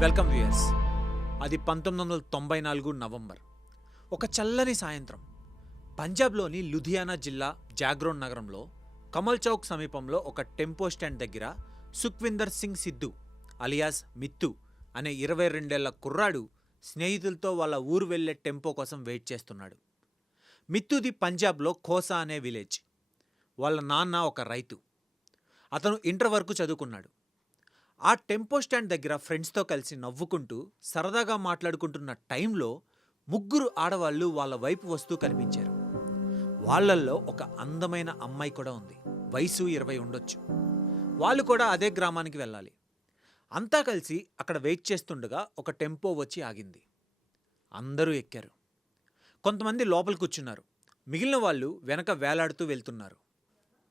Welcome viewers. అది 1994 November. ఒక చల్లని సాయంత్రం పంజాబ్లోని లుధియానా జిల్లా జాగ్రోన్ నగరంలో కమల్ చౌక్ సమీపంలో ఒక టెంపో స్టాండ్ దగ్గర సుఖ్విందర్ సింగ్ సిద్ధు అలియాస్ మిత్తు అనే 22 ఏళ్ల కుర్రాడు స్నేహితులతో వాళ్ళ ఊరు వెళ్లే టెంపో కోసం వెయిట్ చేస్తున్నాడు. మిత్తుది పంజాబ్లో ఖోసా అనే విలేజ్. వాళ్ళ నాన్న ఒక రైతు. అతను ఇంటర్ వరకు చదువుకున్నాడు. ఆ టెంపో స్టాండ్ దగ్గర ఫ్రెండ్స్తో కలిసి నవ్వుకుంటూ సరదాగా మాట్లాడుకుంటున్న టైంలో ముగ్గురు ఆడవాళ్లు వాళ్ళ వైపు వస్తూ కనిపించారు. వాళ్ళల్లో ఒక అందమైన అమ్మాయి కూడా ఉంది. వయసు 20 ఉండొచ్చు. వాళ్ళు కూడా అదే గ్రామానికి వెళ్ళాలి. అంతా కలిసి అక్కడ వెయిట్ చేస్తుండగా ఒక టెంపో వచ్చి ఆగింది. అందరూ ఎక్కారు. కొంతమంది లోపల కూర్చున్నారు. మిగిలిన వాళ్ళు వెనక వేలాడుతూ వెళ్తున్నారు.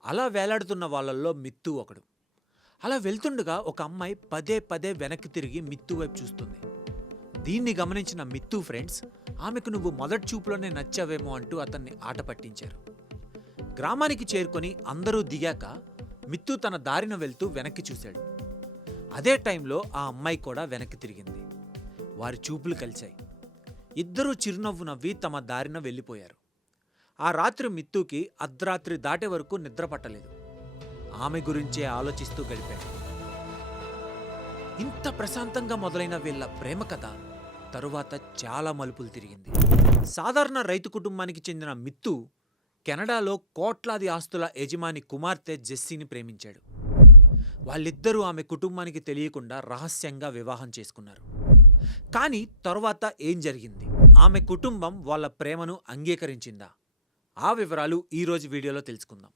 అలా వేలాడుతున్న వాళ్ళల్లో మిత్తు ఒకడు. అలా వెళ్తుండగా ఒక అమ్మాయి పదే పదే వెనక్కి తిరిగి మిత్తు వైపు చూస్తుంది. దీన్ని గమనించిన మిత్తు ఫ్రెండ్స్ ఆమెకు నువ్వు మొదటి చూపులోనే నచ్చావేమో అంటూ అతన్ని ఆట పట్టించారు. గ్రామానికి చేరుకొని అందరూ దిగాక మిత్తు తన దారిన వెళ్తూ వెనక్కి చూశాడు. అదే టైంలో ఆ అమ్మాయి కూడా వెనక్కి తిరిగింది. వారి చూపులు కలిశాయి. ఇద్దరూ చిరునవ్వు నవ్వి తమ దారిన వెళ్ళిపోయారు. ఆ రాత్రి మిత్తుకి అర్ధరాత్రి దాటే వరకు నిద్ర పట్టలేదు. ఆమె గురించే ఆలోచిస్తూ గడిపాడు. ఇంత ప్రశాంతంగా మొదలైన వీళ్ళ ప్రేమ కథ తరువాత చాలా మలుపులు తిరిగింది. సాధారణ రైతు కుటుంబానికి చెందిన మిత్తు కెనడాలో కోట్లాది ఆస్తుల యజమాని కుమార్తె జెస్సీని ప్రేమించాడు. వాళ్ళిద్దరూ ఆమె కుటుంబానికి తెలియకుండా రహస్యంగా వివాహం చేసుకున్నారు. కానీ తరువాత ఏం జరిగింది? ఆమె కుటుంబం వాళ్ళ ప్రేమను అంగీకరించిందా? ఆ వివరాలు ఈరోజు వీడియోలో తెలుసుకుందాం.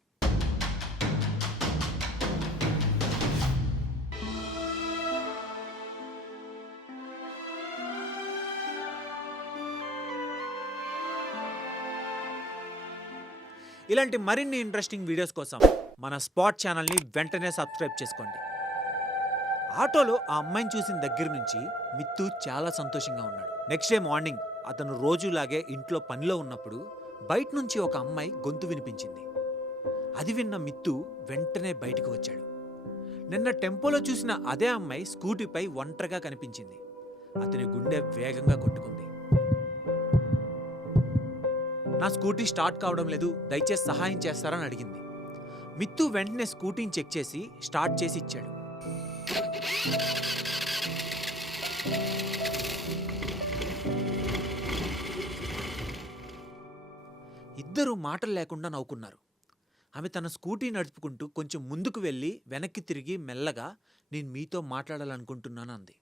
ఇలాంటి మరిన్ని ఇంట్రెస్టింగ్ వీడియోస్ కోసం మన స్పాట్ ఛానల్ని వెంటనే సబ్స్క్రైబ్ చేసుకోండి. ఆటోలో ఆ అమ్మాయిని చూసిన దగ్గర నుంచి మిత్తు చాలా సంతోషంగా ఉన్నాడు. నెక్స్ట్ డే మార్నింగ్ అతను రోజులాగే ఇంట్లో పనిలో ఉన్నప్పుడు బయట నుంచి ఒక అమ్మాయి గొంతు వినిపించింది. అది విన్న మిత్తు వెంటనే బయటకు వచ్చాడు. నిన్న టెంపోలో చూసిన అదే అమ్మాయి స్కూటీపై ఒంటరిగా కనిపించింది. అతని గుండె వేగంగా కొట్టుకుంది. నా స్కూటీ స్టార్ట్ కావడం లేదు, దయచేసి సహాయం చేస్తారని అడిగింది. మిత్తు వెంటనే స్కూటీని చెక్ చేసి స్టార్ట్ చేసి ఇచ్చాడు. ఇద్దరు మాటలు లేకుండా నవ్వుకున్నారు. ఆమె తన స్కూటీ నడుపుకుంటూ కొంచెం ముందుకు వెళ్ళి వెనక్కి తిరిగి మెల్లగా నేను మీతో మాట్లాడాలనుకుంటున్నాను అంది.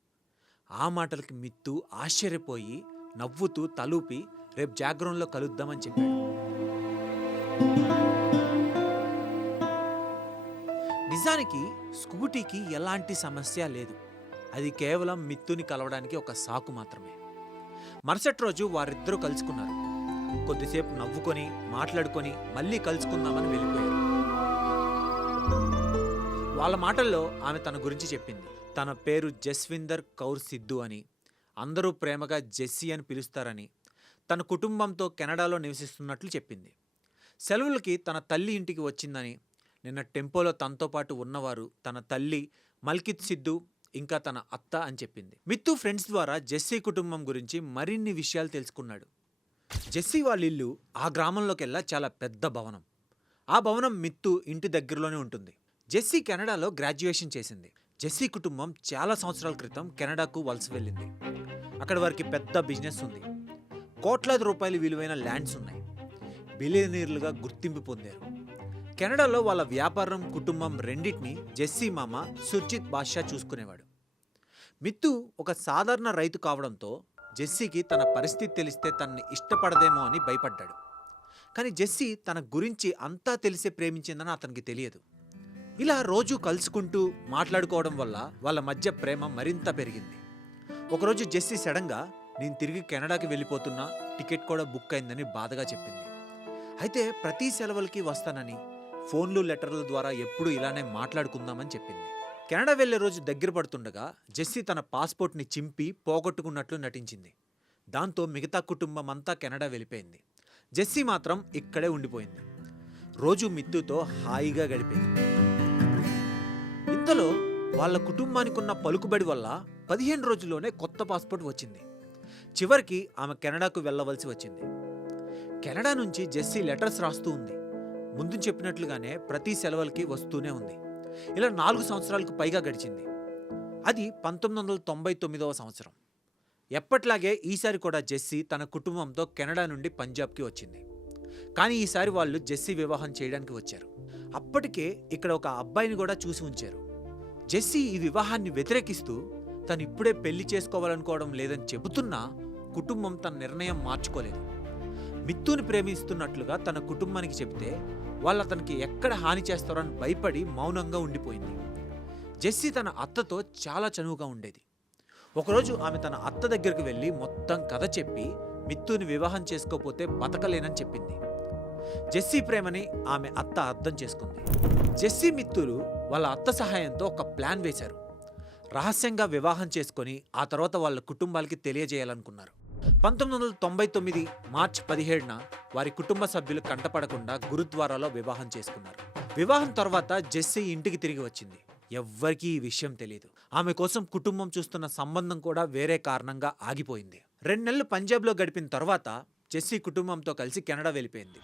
ఆ మాటలకి మిత్తు ఆశ్చర్యపోయి నవ్వుతూ తలూపి రేపు జాగ్రత్తలో కలుద్దామని చెప్పాడు. నిజానికి స్కూటీకి ఎలాంటి సమస్య లేదు. అది కేవలం మిత్తుని కలవడానికి ఒక సాకు మాత్రమే. మరుసటి రోజు వారిద్దరూ కలుసుకున్నారు. కొద్దిసేపు నవ్వుకొని మాట్లాడుకొని మళ్ళీ కలుసుకుందామని వెళ్ళిపోయారు. వాళ్ళ మాటల్లో ఆమె తన గురించి చెప్పింది. తన పేరు జస్విందర్ కౌర్ సిద్ధు అని, అందరూ ప్రేమగా జెస్సీ అని పిలుస్తారని, తన కుటుంబంతో కెనడాలో నివసిస్తున్నట్లు చెప్పింది. సెలవులకి తన తల్లి ఇంటికి వచ్చిందని, నిన్న టెంపోలో తనతో పాటు ఉన్నవారు తన తల్లి మల్కిత్ సిద్ధు ఇంకా తన అత్త అని చెప్పింది. మిత్తు ఫ్రెండ్స్ ద్వారా జెస్సీ కుటుంబం గురించి మరిన్ని విషయాలు తెలుసుకున్నాడు. జెస్సీ వాళ్ళ ఇల్లు ఆ గ్రామంలోకెల్లా చాలా పెద్ద భవనం. ఆ భవనం మిత్తు ఇంటి దగ్గరలోనే ఉంటుంది. జెస్సీ కెనడాలో గ్రాడ్యుయేషన్ చేసింది. జెస్సీ కుటుంబం చాలా సంవత్సరాల క్రితం కెనడాకు వలస వెళ్ళింది. అక్కడ వారికి పెద్ద బిజినెస్ ఉంది. కోట్లాది రూపాయలు విలువైన ల్యాండ్స్ ఉన్నాయి. బిలియనీర్లుగా గుర్తింపు పొందారు. కెనడాలో వాళ్ళ వ్యాపారం కుటుంబం రెండింటినీ జెస్సీ మామ సుర్జిత్ బాద్షా చూసుకునేవాడు. మిత్తు ఒక సాధారణ రైతు కావడంతో జెస్సీకి తన పరిస్థితి తెలిస్తే తనని ఇష్టపడదేమో అని భయపడ్డాడు. కానీ జెస్సీ తన గురించి అంతా తెలిసే ప్రేమించిందని అతనికి తెలియదు. ఇలా రోజు కలుసుకుంటూ మాట్లాడుకోవడం వల్ల వాళ్ళ మధ్య ప్రేమ మరింత పెరిగింది. ఒకరోజు జెస్సీ సడన్గా నేను తిరిగి కెనడాకి వెళ్ళిపోతున్నా, టికెట్ కూడా బుక్ అయిందని బాధగా చెప్పింది. అయితే ప్రతి సెలవులకి వస్తానని, ఫోన్లు లెటర్ల ద్వారా ఎప్పుడూ ఇలానే మాట్లాడుకుందామని చెప్పింది. కెనడా వెళ్లే రోజు దగ్గర పడుతుండగా జెస్సీ తన పాస్పోర్ట్ని చింపి పోగొట్టుకున్నట్లు నటించింది. దాంతో మిగతా కుటుంబం అంతా కెనడా వెళ్ళిపోయింది. జెస్సీ మాత్రం ఇక్కడే ఉండిపోయింది. రోజు మిత్తుతో హాయిగా గడిపేది. ఇంతలో వాళ్ళ కుటుంబానికి ఉన్న పలుకుబడి వల్ల 15 రోజుల్లోనే కొత్త పాస్పోర్ట్ వచ్చింది. చివరికి ఆమె కెనడాకు వెళ్ళవలసి వచ్చింది. కెనడా నుంచి జెస్సీ లెటర్స్ రాస్తూ ఉంది. ముందు చెప్పినట్లుగానే ప్రతి సెలవులకి వస్తూనే ఉంది. ఇలా 4 సంవత్సరాలకు పైగా గడిచింది. అది 1999వ సంవత్సరం. ఎప్పట్లాగే ఈసారి కూడా జెస్సీ తన కుటుంబంతో కెనడా నుండి పంజాబ్కి వచ్చింది. కానీ ఈసారి వాళ్ళు జెస్సీ వివాహం చేయడానికి వచ్చారు. అప్పటికే ఇక్కడ ఒక అబ్బాయిని కూడా చూసి ఉంచారు. జెస్సీ ఈ వివాహాన్ని వ్యతిరేకిస్తూ తను ఇప్పుడే పెళ్లి చేసుకోవాలనుకోవడం లేదని చెబుతున్నా కుటుంబం తన నిర్ణయం మార్చుకోలేదు. మిత్తుని ప్రేమిస్తున్నట్లుగా తన కుటుంబానికి చెబితే వాళ్ళు అతనికి ఎక్కడ హాని చేస్తారని భయపడి మౌనంగా ఉండిపోయింది. జెస్సీ తన అత్తతో చాలా చనువుగా ఉండేది. ఒకరోజు ఆమె తన అత్త దగ్గరికి వెళ్ళి మొత్తం కథ చెప్పి మిత్తుని వివాహం చేసుకోపోతే బతకలేనని చెప్పింది. జెస్సీ ప్రేమని ఆమె అత్త అర్థం చేసుకుంది. జెస్సీ మిత్తులు వాళ్ళ అత్త సహాయంతో ఒక ప్లాన్ వేశారు. రహస్యంగా వివాహం చేసుకొని ఆ తర్వాత వాళ్ళ కుటుంబాలకి తెలియజేయాలనుకున్నారు. 1999 మార్చి 17న వారి కుటుంబ సభ్యులు కంటపడకుండా గురుద్వారాలో వివాహం చేసుకున్నారు. వివాహం తర్వాత జెస్సీ ఇంటికి తిరిగి వచ్చింది. ఎవ్వరికీ ఈ విషయం తెలియదు. ఆమె కోసం కుటుంబం చూస్తున్న సంబంధం కూడా వేరే కారణంగా ఆగిపోయింది. 2 నెలలు పంజాబ్లో గడిపిన తర్వాత జెస్సీ కుటుంబంతో కలిసి కెనడా వెళ్ళిపోయింది.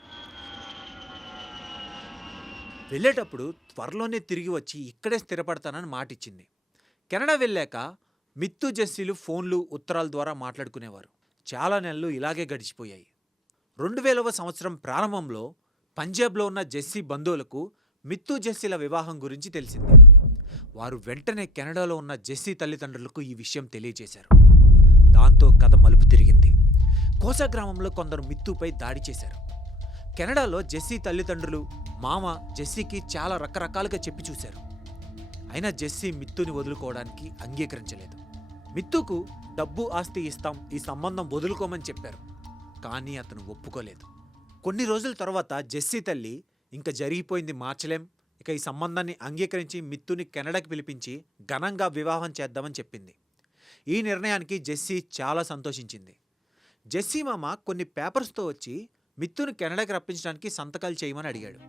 వెళ్ళేటప్పుడు త్వరలోనే తిరిగి వచ్చి ఇక్కడే స్థిరపడతానని మాటిచ్చింది. కెనడా వెళ్ళాక మిత్తు జెస్సీలు ఫోన్లు ఉత్తరాల ద్వారా మాట్లాడుకునేవారు. చాలా నెలలు ఇలాగే గడిచిపోయాయి. 2000వ సంవత్సరం ప్రారంభంలో పంజాబ్లో ఉన్న జెస్సీ బంధువులకు మిత్తు జెస్సీల వివాహం గురించి తెలిసింది. వారు వెంటనే కెనడాలో ఉన్న జెస్సీ తల్లిదండ్రులకు ఈ విషయం తెలియజేశారు. దాంతో కథ మలుపు తిరిగింది. కోసా గ్రామంలో కొందరు మిత్తుపై దాడి చేశారు. కెనడాలో జెస్సీ తల్లిదండ్రులు మామ జెస్సీకి చాలా రకరకాలుగా చెప్పి చూశారు. అయినా జెస్సీ మిత్తుని వదులుకోవడానికి అంగీకరించలేదు. మిత్తుకు డబ్బు ఆస్తి ఇస్తాం, ఈ సంబంధం వదులుకోమని చెప్పారు. కానీ అతను ఒప్పుకోలేదు. కొన్ని రోజుల తర్వాత జెస్సీ తల్లి ఇంకా జరిగిపోయింది మార్చలేం, ఇక ఈ సంబంధాన్ని అంగీకరించి మిత్తుని కెనడాకి పిలిపించి ఘనంగా వివాహం చేద్దామని చెప్పింది. ఈ నిర్ణయానికి జెస్సీ చాలా సంతోషించింది. జెస్సీ మామ కొన్ని పేపర్స్తో వచ్చి మిత్తుని కెనడాకి రప్పించడానికి సంతకాలు చేయమని అడిగాడు.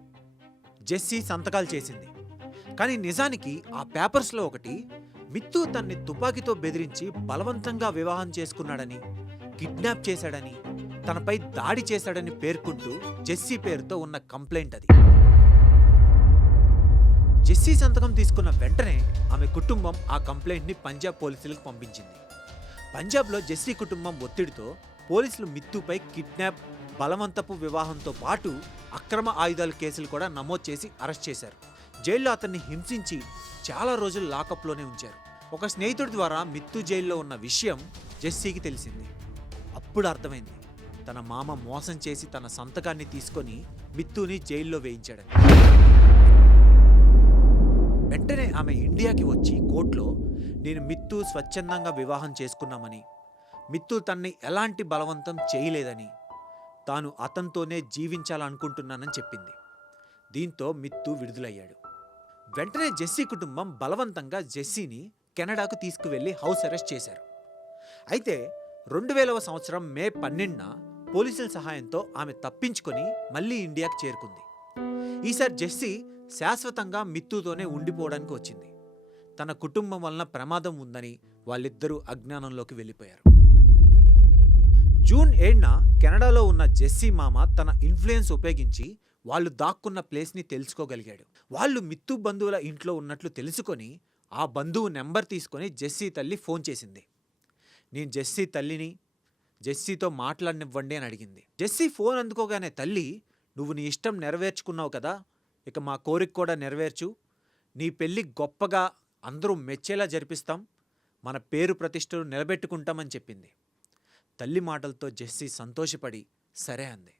జెస్సీ సంతకాలు చేసింది. కానీ నిజానికి ఆ పేపర్స్లో ఒకటి మిత్తు తన్ని తుపాకీతో బెదిరించి బలవంతంగా వివాహం చేసుకున్నాడని, కిడ్నాప్ చేశాడని, తనపై దాడి చేశాడని పేర్కొంటూ జెస్సీ పేరుతో ఉన్న కంప్లైంట్ అది. జెస్సీ సంతకం తీసుకున్న వెంటనే ఆమె కుటుంబం ఆ కంప్లైంట్ని పంజాబ్ పోలీసులకు పంపించింది. పంజాబ్లో జెస్సీ కుటుంబం ఒత్తిడితో పోలీసులు మిత్తుపై కిడ్నాప్, బలవంతపు వివాహంతో పాటు అక్రమ ఆయుధాల కేసులు కూడా నమోదు చేసి అరెస్ట్ చేశారు. జైల్లో అతన్ని హింసించి చాలా రోజులు లాకప్లోనే ఉంచారు. ఒక స్నేహితుడి ద్వారా మిత్తు జైల్లో ఉన్న విషయం జెస్సీకి తెలిసింది. అప్పుడు అర్థమైంది, తన మామ మోసం చేసి తన సంతకాన్ని తీసుకొని మిత్తుని జైల్లో వేయించాడని. వెంటనే ఆమె ఇండియాకి వచ్చి కోర్టులో నేను మిత్తు స్వచ్ఛందంగా వివాహం చేసుకున్నామని, మిత్తు తన్ని ఎలాంటి బలవంతం చేయలేదని, తాను అతనితోనే జీవించాలనుకుంటున్నానని చెప్పింది. దీంతో మిత్తు విడుదలయ్యాడు. వెంటనే జెస్సీ కుటుంబం బలవంతంగా జెస్సీని కెనడాకు తీసుకువెళ్లి హౌస్ అరెస్ట్ చేశారు. అయితే 2000వ సంవత్సరం మే 12న పోలీసుల సహాయంతో ఆమె తప్పించుకొని మళ్ళీ ఇండియాకు చేరుకుంది. ఈసారి జెస్సీ శాశ్వతంగా మిత్తుతోనే ఉండిపోవడానికి వచ్చింది. తన కుటుంబం వలన ప్రమాదం ఉందని వాళ్ళిద్దరూ అజ్ఞానంలోకి వెళ్ళిపోయారు. జూన్ 7న కెనడాలో ఉన్న జెస్సీ మామ తన ఇన్ఫ్లుయెన్స్ ఉపయోగించి వాళ్ళు దాక్కున్న ప్లేస్ని తెలుసుకోగలిగాడు. వాళ్ళు మిత్తు బంధువుల ఇంట్లో ఉన్నట్లు తెలుసుకొని ఆ బంధువు నెంబర్ తీసుకొని జెస్సీ తల్లి ఫోన్ చేసింది. నేను జెస్సీ తల్లిని, జెస్సీతో మాట్లాడనివ్వండి అని అడిగింది. జెస్సీ ఫోన్ అందుకోగానే తల్లి, నువ్వు నీ ఇష్టం నెరవేర్చుకున్నావు కదా, ఇక మా కోరిక కూడా నెరవేర్చు, నీ పెళ్ళి గొప్పగా అందరూ మెచ్చేలా జరిపిస్తాం, మన పేరు ప్రతిష్టలు నిలబెట్టుకుంటామని చెప్పింది. తల్లి మాటలతో జెస్సీ సంతోషపడి సరే అంది.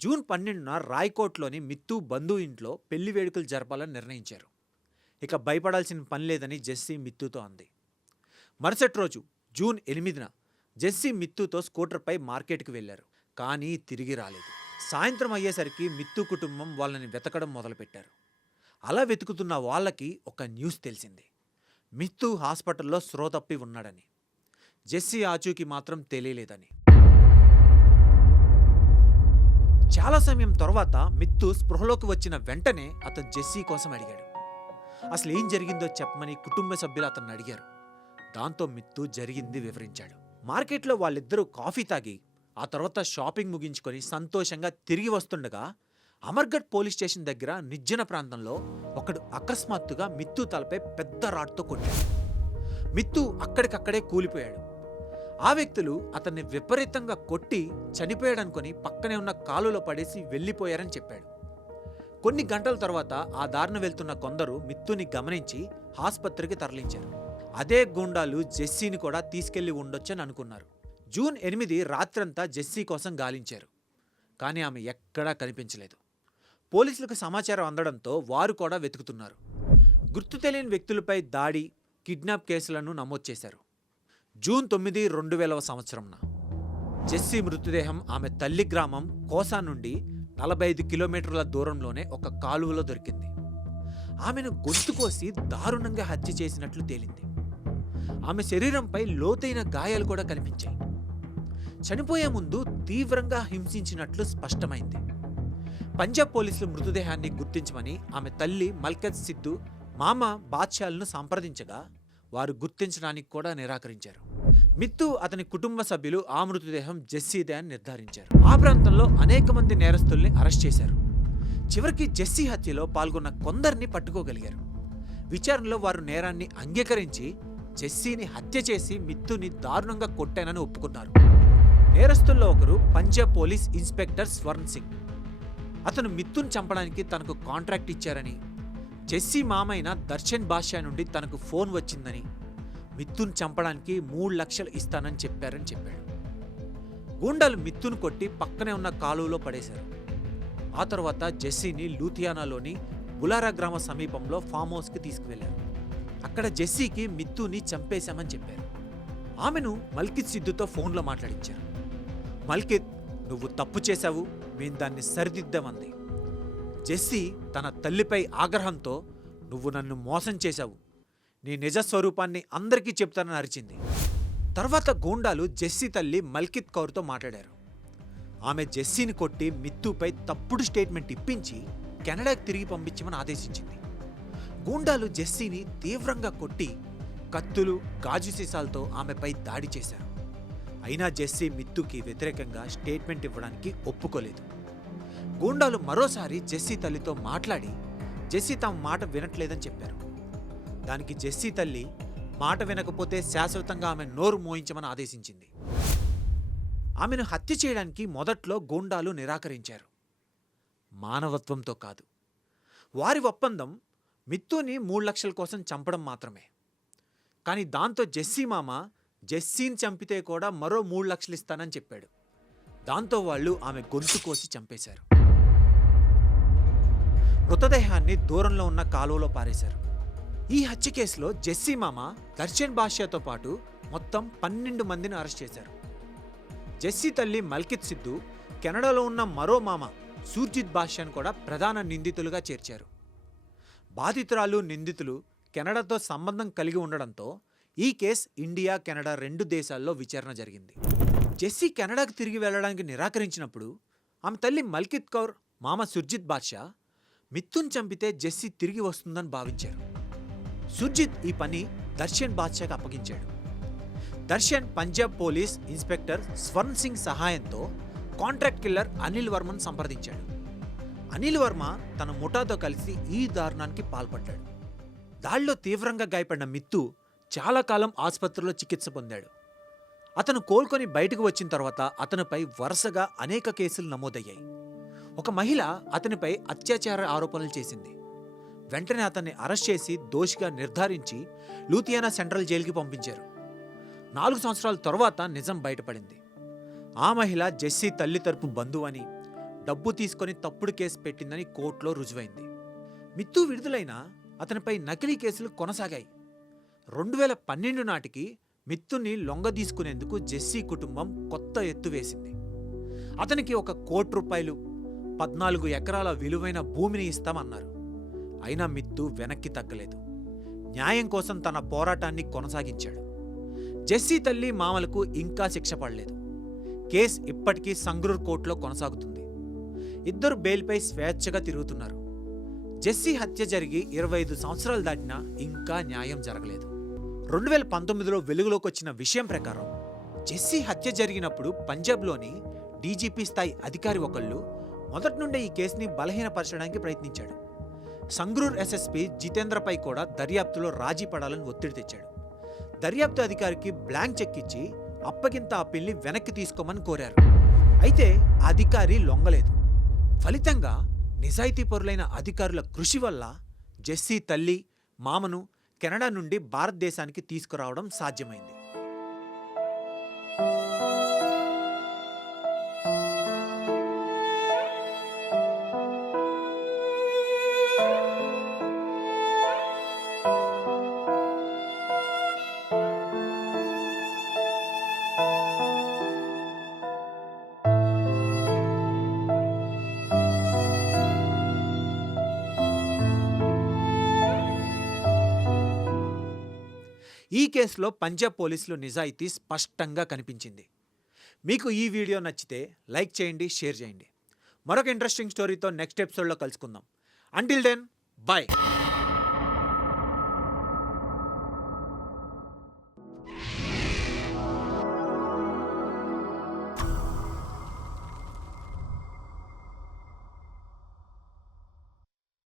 జూన్ 12న రాయ్కోట్లోని మిత్తు బంధువు ఇంట్లో పెళ్లి వేడుకలు జరపాలని నిర్ణయించారు. ఇక భయపడాల్సిన పని లేదని జెస్సీ మిత్తుతో అంది. మరుసటి రోజు జూన్ 8న జెస్సీ మిత్తుతో స్కూటర్పై మార్కెట్కి వెళ్లారు. కానీ తిరిగి రాలేదు. సాయంత్రం అయ్యేసరికి మిత్తు కుటుంబం వాళ్ళని వెతకడం మొదలుపెట్టారు. అలా వెతుకుతున్న వాళ్ళకి ఒక న్యూస్ తెలిసింది. మిత్తు హాస్పిటల్లో స్పృహ తప్పి ఉన్నాడని. జెస్సీ ఆచూకీ మాత్రం తెలియలేదని. చాలా సమయం తర్వాత మిత్తు స్పృహలోకి వచ్చిన వెంటనే అతను జెస్సీ కోసం అడిగాడు. అసలు ఏం జరిగిందో చెప్పమని కుటుంబ సభ్యులు అతన్ని అడిగారు. దాంతో మిత్తు జరిగింది వివరించాడు. మార్కెట్లో వాళ్ళిద్దరూ కాఫీ తాగి ఆ తర్వాత షాపింగ్ ముగించుకొని సంతోషంగా తిరిగి వస్తుండగా అమర్గఢ్ పోలీస్ స్టేషన్ దగ్గర నిర్జన ప్రాంతంలో ఒకడు అకస్మాత్తుగా మిత్తు తలపై పెద్ద రాడ్తో కొట్టాడు. మిత్తు అక్కడికక్కడే కూలిపోయాడు. ఆ వ్యక్తులు అతన్ని విపరీతంగా కొట్టి చనిపోయాడనుకొని పక్కనే ఉన్న కాలువలో పడేసి వెళ్ళిపోయారని చెప్పాడు. కొన్ని గంటల తర్వాత ఆ దారిన వెళ్తున్న కొందరు మిత్తుని గమనించి ఆసుపత్రికి తరలించారు. అదే గూండాలు జెస్సీని కూడా తీసుకెళ్లి ఉండొచ్చని అనుకున్నారు. జూన్ 8 రాత్రంతా జెస్సీ కోసం గాలించారు. కానీ ఆమె ఎక్కడా కనిపించలేదు. పోలీసులకు సమాచారం అందడంతో వారు కూడా వెతుకుతున్నారు. గుర్తు తెలియని వ్యక్తులపై దాడి, కిడ్నాప్ కేసులను నమోదు చేశారు. జూన్ 9, 2000వ సంవత్సరంన జెస్సీ మృతదేహం ఆమె తల్లి గ్రామం కోసా నుండి 45 కిలోమీటర్ల దూరంలోనే ఒక కాలువలో దొరికింది. ఆమెను గొంతు కోసి దారుణంగా హత్య చేసినట్లు తేలింది. ఆమె శరీరంపై లోతైన గాయాలు కూడా కనిపించాయి. చనిపోయే ముందు తీవ్రంగా హింసించినట్లు స్పష్టమైంది. పంజాబ్ పోలీసులు మృతదేహాన్ని గుర్తించమని ఆమె తల్లి మల్కత్ సిద్ధు, మామ బాద్షాలను సంప్రదించగా వారు గుర్తించడానికి కూడా నిరాకరించారు. మిత్తు అతని కుటుంబ సభ్యులు ఆ మృతదేహం జెస్సీదే అని నిర్ధారించారు. ఆ ప్రాంతంలో అనేక మంది నేరస్తుల్ని అరెస్ట్ చేశారు. చివరికి జెస్సీ హత్యలో పాల్గొన్న కొందరిని పట్టుకోగలిగారు. విచారణలో వారు నేరాన్ని అంగీకరించి జెస్సీని హత్య చేసి మిత్తుని దారుణంగా కొట్టానని ఒప్పుకున్నారు. నేరస్తుల్లో ఒకరు పంజాబ్ పోలీస్ ఇన్స్పెక్టర్ స్వర్ణ్ సింగ్. అతను మిత్తును చంపడానికి తనకు కాంట్రాక్ట్ ఇచ్చారని, జెస్సీ మామైన దర్శన్ బాద్షా నుండి తనకు ఫోన్ వచ్చిందని, మిత్తును చంపడానికి 3 లక్షలు ఇస్తానని చెప్పాడు. గూండాలు మిత్తును కొట్టి పక్కనే ఉన్న కాలువలో పడేశారు. ఆ తర్వాత జెస్సీని లూథియానాలోని బులారా గ్రామ సమీపంలో ఫామ్ హౌస్కి తీసుకువెళ్లారు. అక్కడ జెస్సీకి మిత్తుని చంపేశామని చెప్పారు. ఆమెను మల్కిత్ సిద్ధుతో ఫోన్లో మాట్లాడించారు. మల్కిత్, నువ్వు తప్పు చేశావు, మేము దాన్ని సరిదిద్దామంది. జెస్సీ తన తల్లిపై ఆగ్రహంతో, నువ్వు నన్ను మోసం చేశావు, నీ నిజస్వరూపాన్ని అందరికీ చెప్తానని అరిచింది. తర్వాత గూండాలు జెస్సీ తల్లి మల్కిత్ కౌర్తో మాట్లాడారు. ఆమె జెస్సీని కొట్టి మిత్తుపై తప్పుడు స్టేట్మెంట్ ఇప్పించి కెనడాకి తిరిగి పంపించమని ఆదేశించింది. గూండాలు జెస్సీని తీవ్రంగా కొట్టి కత్తులు, గాజు సీసాలతో ఆమెపై దాడి చేశారు. అయినా జెస్సీ మిత్తుకి వ్యతిరేకంగా స్టేట్మెంట్ ఇవ్వడానికి ఒప్పుకోలేదు. గూండాలు మరోసారి జెస్సీ తల్లితో మాట్లాడి జెస్సీ తమ మాట వినట్లేదని చెప్పారు. దానికి జెస్సీ తల్లి మాట వినకపోతే శాశ్వతంగా ఆమె నోరు మోయించమని ఆదేశించింది. ఆమెను హత్య చేయడానికి మొదట్లో గూండాలు నిరాకరించారు. మానవత్వంతో కాదు. వారి ఒప్పందం మిత్తుని 3 లక్షల కోసం చంపడం మాత్రమే. కానీ దాంతో జెస్సీ మామ జెస్సీని చంపితే కూడా మరో 3 లక్షలు ఇస్తానని చెప్పాడు. దాంతో వాళ్ళు ఆమె గొంతు కోసి చంపేశారు. మృతదేహాన్ని దూరంలో ఉన్న కాలువలో పారేశారు. ఈ హత్య కేసులో జెస్సీ మామ దర్శన్ బాద్షాతో పాటు మొత్తం 12 మందిని అరెస్ట్ చేశారు. జెస్సీ తల్లి మల్కిత్ సిద్ధు, కెనడాలో ఉన్న మరో మామ సుర్జిత్ బాద్షాను కూడా ప్రధాన నిందితులుగా చేర్చారు. బాధితురాలు, నిందితులు కెనడాతో సంబంధం కలిగి ఉండడంతో ఈ కేసు ఇండియా, కెనడా 2 దేశాల్లో విచారణ జరిగింది. జెస్సీ కెనడాకు తిరిగి వెళ్లడానికి నిరాకరించినప్పుడు ఆమె తల్లి మల్కిత్ కౌర్, మామ సుర్జిత్ బాద్షా మిత్తును చంపితే జెస్సీ తిరిగి వస్తుందని భావించారు. సుర్జిత్ ఈ పని దర్శన్ బాద్షాకు అప్పగించాడు. దర్శన్ పంజాబ్ పోలీస్ ఇన్స్పెక్టర్ స్వర్ణ్ సింగ్ సహాయంతో కాంట్రాక్ట్ కిల్లర్ అనిల్ వర్మను సంప్రదించాడు. అనిల్ వర్మ తన ముఠాతో కలిసి ఈ దారుణానికి పాల్పడ్డాడు. దాడిలో తీవ్రంగా గాయపడిన మిత్తు చాలా కాలం ఆసుపత్రిలో చికిత్స పొందాడు. అతను కోలుకొని బయటకు వచ్చిన తర్వాత అతనిపై వరుసగా అనేక కేసులు నమోదయ్యాయి. ఒక మహిళ అతనిపై అత్యాచార ఆరోపణలు చేసింది. వెంటనే అతన్ని అరెస్ట్ చేసి దోషిగా నిర్ధారించి లూథియానా సెంట్రల్ జైలుకి పంపించారు. 4 సంవత్సరాల తర్వాత నిజం బయటపడింది. ఆ మహిళ జెస్సీ తల్లి తరపు బంధువు అని, డబ్బు తీసుకొని తప్పుడు కేసు పెట్టిందని కోర్టులో రుజువైంది. మిత్తు విడుదలైన అతనిపై నకిలీ కేసులు కొనసాగాయి. 2012 నాటికి మిత్తుని లొంగదీసుకునేందుకు జెస్సీ కుటుంబం కొత్త ఎత్తు వేసింది. అతనికి ₹1 కోటి, 14 ఎకరాల విలువైన భూమిని ఇస్తామన్నారు. అయినా మిత్తు వెనక్కి తగ్గలేదు. న్యాయం కోసం తన పోరాటాన్ని కొనసాగించాడు. జెస్సీ తల్లి, మామలకు ఇంకా శిక్ష పడలేదు. కేసు ఇప్పటికీ సంగ్రూర్ కోర్టులో కొనసాగుతుంది. ఇద్దరు బెయిల్పై స్వేచ్ఛగా తిరుగుతున్నారు. జెస్సీ హత్య జరిగి 25 సంవత్సరాలు దాటినా ఇంకా న్యాయం జరగలేదు. 2019లో వెలుగులోకి వచ్చిన విషయం ప్రకారం జెస్సీ హత్య జరిగినప్పుడు పంజాబ్లోని డీజీపీ స్థాయి అధికారి ఒకళ్ళు మొదటి నుండే ఈ కేసుని బలహీనపరచడానికి ప్రయత్నించాడు. సంగ్రూర్ ఎస్ఎస్పీ జితేంద్రపై కూడా దర్యాప్తులో రాజీ పడాలని ఒత్తిడి తెచ్చాడు. దర్యాప్తు అధికారికి బ్లాంక్ చెక్ ఇచ్చి అప్పగింత అప్పీల్ని వెనక్కి తీసుకోమని కోరారు. అయితే ఆ అధికారి లొంగలేదు. ఫలితంగా నిజాయితీపరులైన అధికారుల కృషి వల్ల జెస్సీ తల్లి, మామను కెనడా నుండి భారతదేశానికి తీసుకురావడం సాధ్యమైంది. ఈ కేసులో పంజాబ్ పోలీసులు నిజాయితీ స్పష్టంగా కనిపించింది. మీకు ఈ వీడియో నచ్చితే లైక్ చేయండి, షేర్ చేయండి. మరొక ఇంట్రెస్టింగ్ స్టోరీతో నెక్స్ట్ ఎపిసోడ్లో కలుసుకుందాం. Until then, by.